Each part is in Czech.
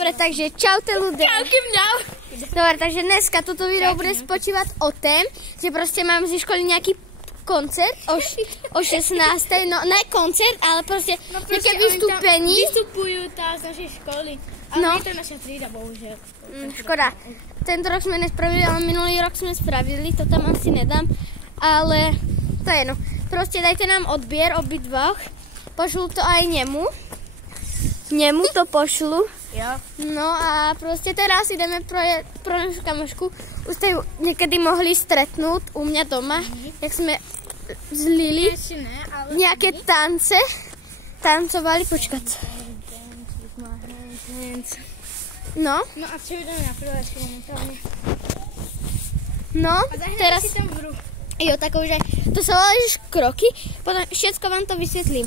Dobre, takže čaute ľudia. Čauky mňau. Dobre, takže dneska toto video bude spočívať o tém, že proste mám z školy nejaký koncert o 16. No ne koncert, ale proste nejaké vystúpení. Vystupujú tá z našej školy. Ale nie je to naša trída, bohužiaľ. Škoda. Tento rok sme nespravili, ale minulý rok sme spravili. To tam asi nedám. Ale to je no. Proste dajte nám odbier obidvoch. Pošlu to aj nemu. Nemu to pošlu. Jo. No a proste teraz ideme pro našu kamošku. Už ste ju niekedy mohli stretnúť u mňa doma. Jak sme z Lili nejaké tance tancovali. Počkať. No. No a čo ideme na prvé momentálne? No, teraz... si tam hru. Jo, takový, že to sa volá kroky, potom všetko vám to vysvetlím.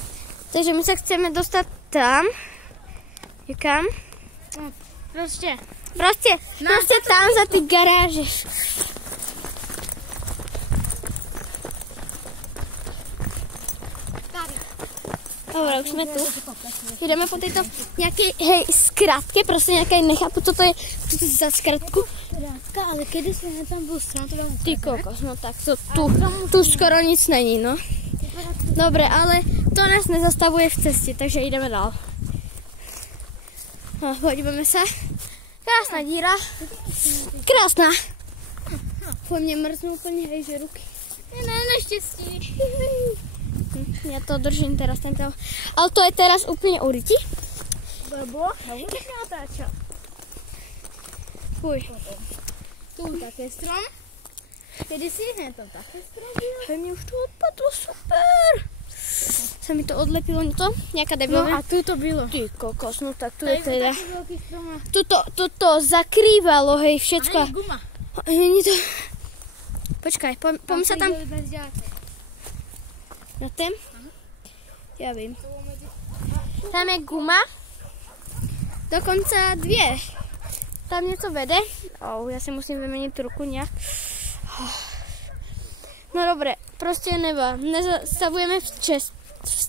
Takže my sa chceme dostať tam. Kam? No, proste tam za ty garáže. Dobre, už sme tu. Ideme po tejto nejakej, skratke, proste nejakej, nechápu, co to je za skratku. Skrátka, ale kedy sme tam bol stranu, to vám Ty kokos, no tak to tu skoro nic není, no. Dobre, ale to nás nezastavuje v ceste, takže ideme dál. No, podívame sa. Krásna díra. Krásna. Po mne mrznú úplne, hej, že ruky. No, naštěstí. Ja to držím teraz tento. Ale to je teraz úplne uriti. Lebo, nebudeš natáčať. Fuj. Tu také strom. Kedy si to také strom? Hej, mne už to odpadlo, super. Sa mi to odlepilo, to? Nejaká debilná. No a tu to bylo. Ty kokos, no tak tu je teda. Taký veľký strom. Tuto zakrývalo, hej, všetko. A nie guma. Nie to... Počkaj, poďme sa tam... Na tém? Ja vím. Tam je guma. Dokonca dvě. Tam něco vede. Ja si musím vymeniť ruku nejak. No dobre, proste neba. Nezastavujeme v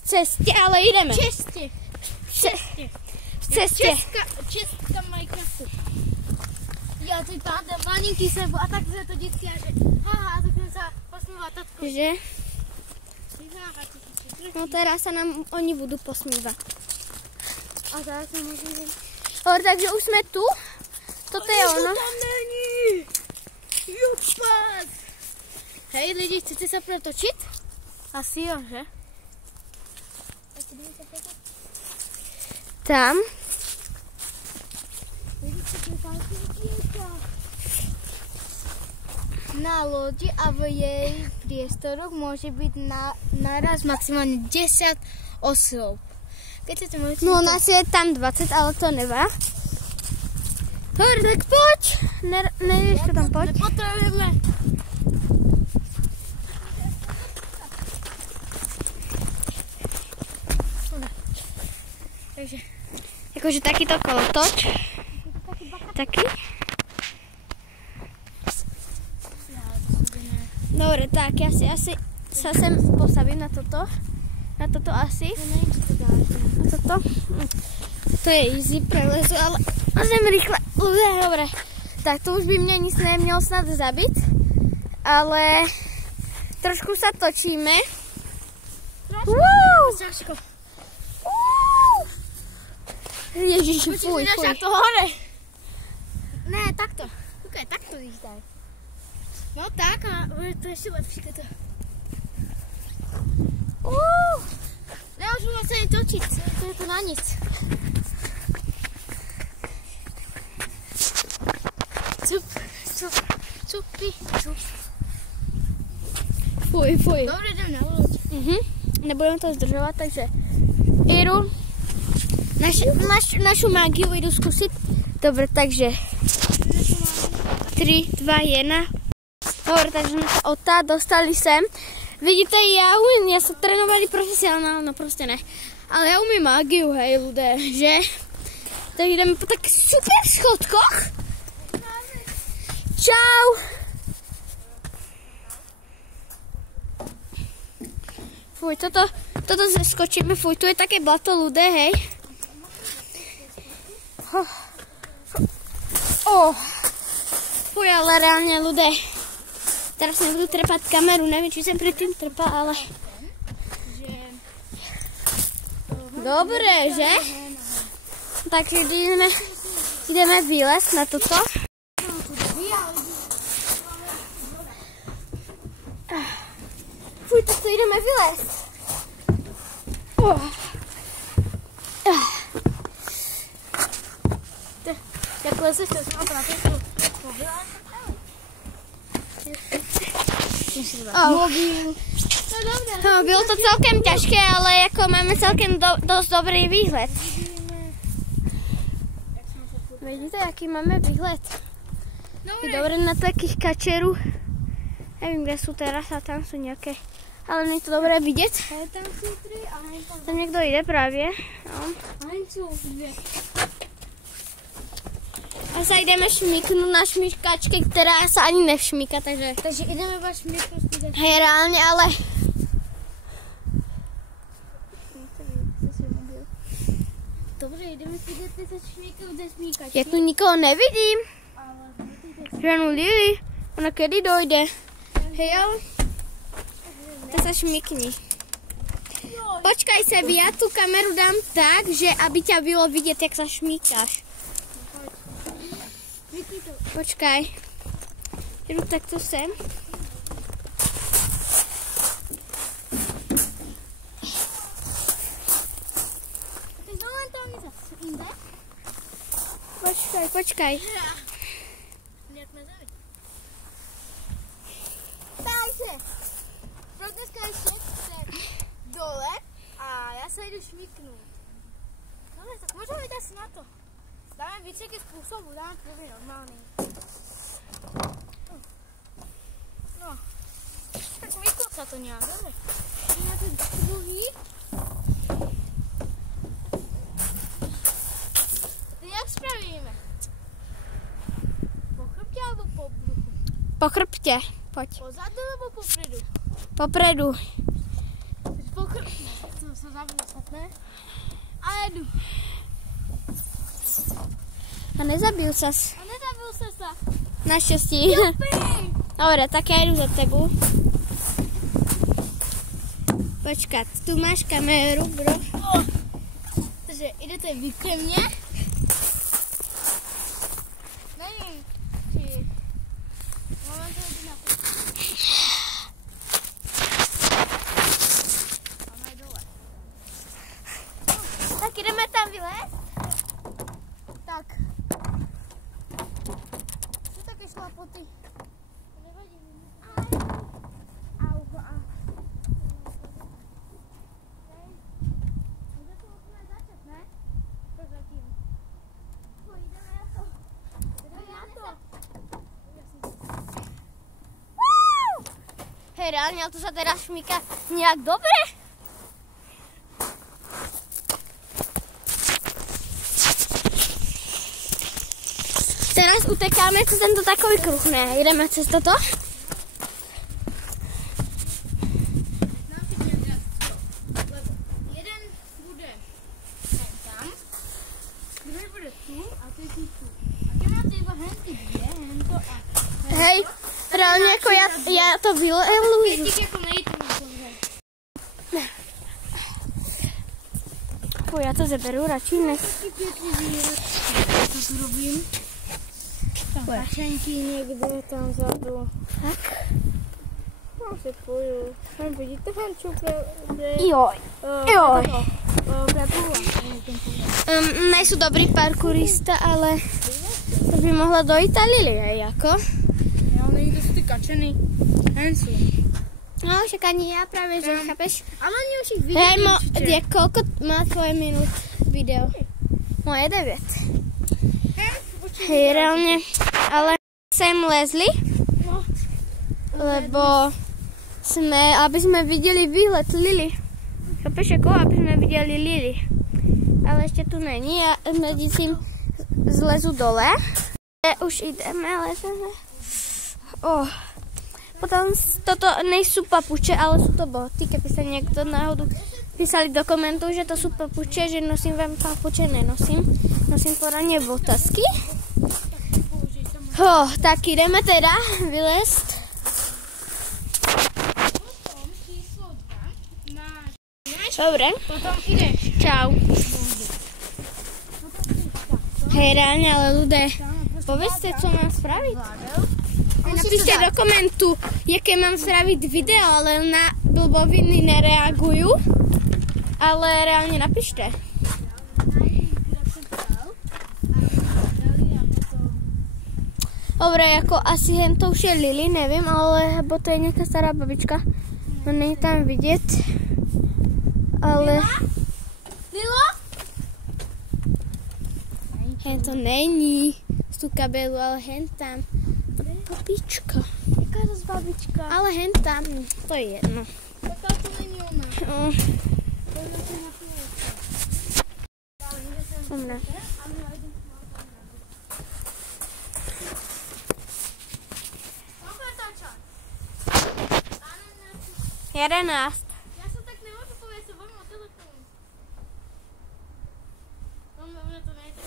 ceste, ale ideme. V ceste. Česká Minecraftu. Ja ty pádem, malinký sebo a tak to dětsky a že haha, tak jsem sa posmívala tatko. Že? No teraz sa nám oni budú posmívať. A teraz sa môžeme... Dobre, takže už sme tu. Toto je ono. To tam není! Jupas! Hej lidi, chcete sa pretočiť? Asi jo, že? Tam. Na lodi a v jej priestoroch môže byť naraz maximálne 10 osôb. No nás je tam 20, ale to nevá. Dobre, tak poď. Nevieš, čo tam poď. Nepotrebujeme. Takže. Akože takýto kolotoč. Taký. Dobre, tak ja si asi sa sem postavím na toto. Na toto asi. Na toto. To je easy, prelezu, ale zem rýchle. Dobre. Tak to už by mňa nic nemělo snad zabiť. Ale trošku sa točíme. Ježiši, fuj. To hore. Ne, takto. Kúkaj, takto jíš daj. No tak, a to ešte lepšie, keď to... Ja už môžem sa netočiť, to je to na nic. Cupi. Fuj. Dobre, idem na loď. Nebudeme to zdržovať, takže Iru, našu mágiu idú skúsiť. Dobre, takže 3, 2, 1. Dobre, takže sme sa odtá dostali sem. Vidíte, ja sa trénovali profesionálne, proste ne. Ale ja umím mágiu, hej, ľudia, že? Tak ideme po takých super schodkoch. Čau. Fuj, toto skočíme, fuj, tu je také blato ľudia, hej. Fuj, ale reálne ľudia. Teraz nebudú trepať kameru, neviem, či som predtým trepal, ale... Dobre, že? Takže ideme výlezť na toto. Fuj, tak to ideme výlezť. Tak lezeš, to som na to bylo to celkem ťažké, ale jako máme celkem dosť dobrý výhled. Vidíte, jaký máme výhled? Je dobré na takých kačerů. Nevím, kde jsou teraz a tam jsou nějaké. Ale není to dobré vidět. Tam někdo jde právě. A sa ideme šmíknout na šmíkačke, která se ani nevšmíka, takže ideme vás šmíknout. Hej, reálně, ale... Dobře, ideme si jít se šmíknout ze šmíkačky. Já tu nikoho nevidím. Ženu Lili, ona kedy dojde? Hej, ale... To se šmíkni. Počkaj se, já tu kameru dám tak, že aby tě bylo vidět, jak se šmíkáš. Počkaj. Jdu takto sem. Počkaj. Takže, pro dneska ještě dole a já se jdu šmíknout. Dobre, tak můžeme jít asi na to. Dáme víceky způsobů, dáme první normální. No, tak vykloca to nějak, dobre. Nějaký druhý. Tak jak spravíme? Po chrbtě alebo po bruchu? Po chrbtě, pojď. Pozadu nebo popredu? Popredu. Po chrbtě, to se zavěsat, ne? A jedu. A nezabil ses. A nezabil se sa. Naštěstí. Dobre, tak já jdu za tebou. Počkat, tu máš kameru, bro. Takže idete vy ke mně. Nevím, či... Máme to jít na to. Máme dole. Tak jdeme tam vylézt. Tak. Co také šlapoty? Nevadí. Auko a... Může to úplně začat, ne? Prozatím. Jdeme na to. Jdeme na to. Hej, reálně, ale to se teda šmíká nějak dobré. Teraz utekáme cez tento takový kruh, ne? Jdeme cez toto? Jeden bude tam, druhý bude tu a třetí tu. A ty máte iba henty dvě, hento a... Hej, reálně jako já to vyleluji. Pětík jako nejít na tohle. Fuj, já to zeberu radši než... To zrobím. Tam pašenky někde tam vzadu. Tak. No se půjdu. Tam vidíte henču Joj. Prepula. Nejsou dobrý parkourista, ale to by mohla dojít a Lilie, jako. Já někdo jsou ty kačeny. Henču. No, však ani já právě, že chápeš? Ale oni už jich viděli Hej, koľko má tvoje minút video? Moje 9. Hej, reálne, ale sem lezli, lebo aby sme videli výhled Lily. Chápeš, ako? Aby sme videli Lily. Ale ešte tu není a medzi tým zlezu dole. Už ideme, lezeme. Potom toto nejsou papuče, ale sú to boty, keby sa niekto náhodou písali do komentu, že to sú papuče, že nosím vám papuče, nenosím. Nosím poradne botasky. Tak ideme teda vylézt. Dobre. Potom ideš. Čau. Hej, reálne, ale ľudia, povedzte, čo mám spraviť. Napíšte do komentu, jaké mám spraviť video, ale na blboviny nereagujú. Ale reálne napíšte. Dobre, ako asi hento už je Lily, neviem, ale bo to je nejaká stará babička. No není tam vidieť. Ale... Lilo? Hento není z tú kabelu, ale hentam. Babička. Jaká je to babička? Ale hentam, to je jedno. Tak to není ona. Dobre. Jedenáct. Ja sa tak nemôžu povedať, sa bojím o telefón. Mňa to nejde.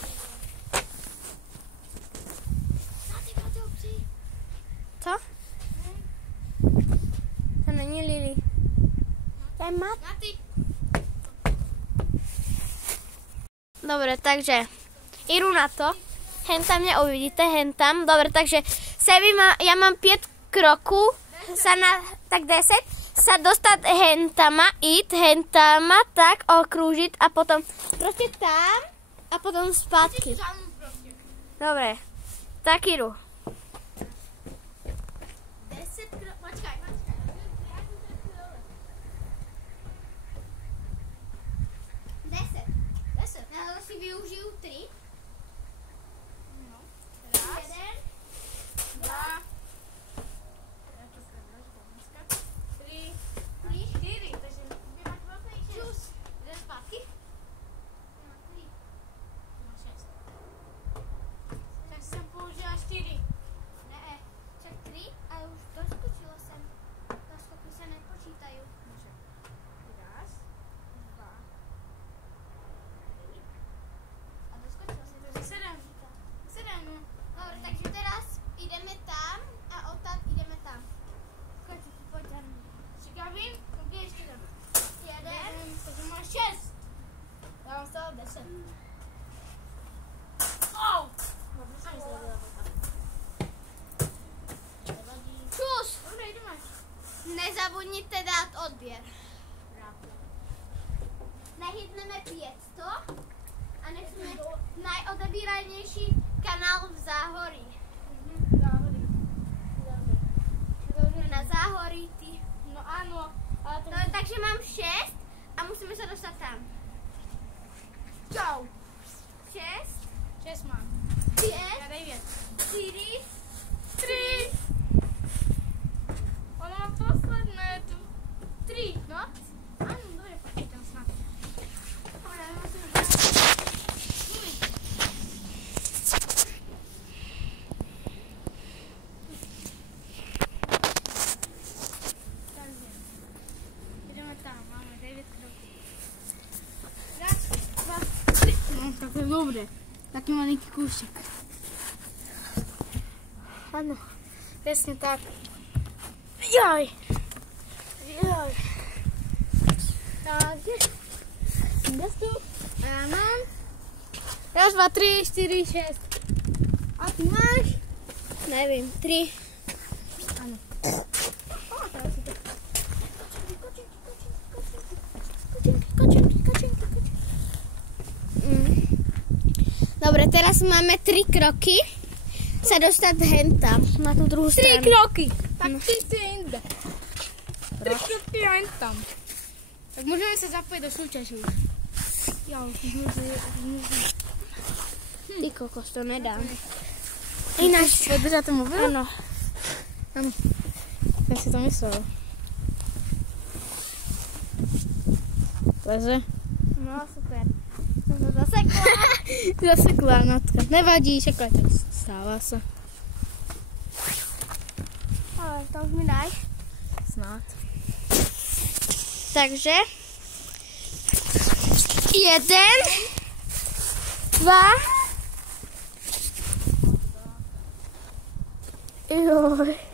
Natýkate ho psi. Co? To není Lily. To je Mat. Naty. Dobre, takže idu na to. Hentam mňa uvidíte, hentam. Dobre, takže ja mám 5 kroků, tak 10. Sa dostať hentama, hentama, tak okrúžiť a potom proste tam a potom zpátky. Dobre, tak idu. 10 krokov, počkaj. 10. Ja si využiju 3. No. Raz. 1, 2. Nezabudnite dát odběr. Nechytneme 500 a nechceme najodebíranější kanál v Záhorí. Na Záhorí ty. No ano. Takže mám 6 a musíme se dostat tam. Čau. 6 mám. 5. 4. 3. Ono má posledné tu. 3, no? Áno, dobre, počítam snad. Dobre, musím dať. Takže, ideme tam, máme 9 krokov. Raz, 2, 3. No, tak to je dobre. Taký malinký kúšek. Áno, presne tak. Jaj. Takže. Kde tu? Áno. Raz, 2, 3, 4, 6. A ty máš? Neviem, 3. Áno. Dobre, teraz máme 3 kroky sa dostať hentam na tú druhú stranu. 3 kroky. Tak ty si inde. 3 kroky a hentam. Tak môžeme sa zapojiť do súťaže už. Ja už môžem. Ty kokos, to nedám. Ináč. Podržať to mobil? Áno. Áno. Ja si to myslel. Leze? No, super. No, zasekla. Zasekla Natka. Nevadí, čakaj, tak stáva sa. Ale to už mi daj. Snad. Takže 1, 2. Joj.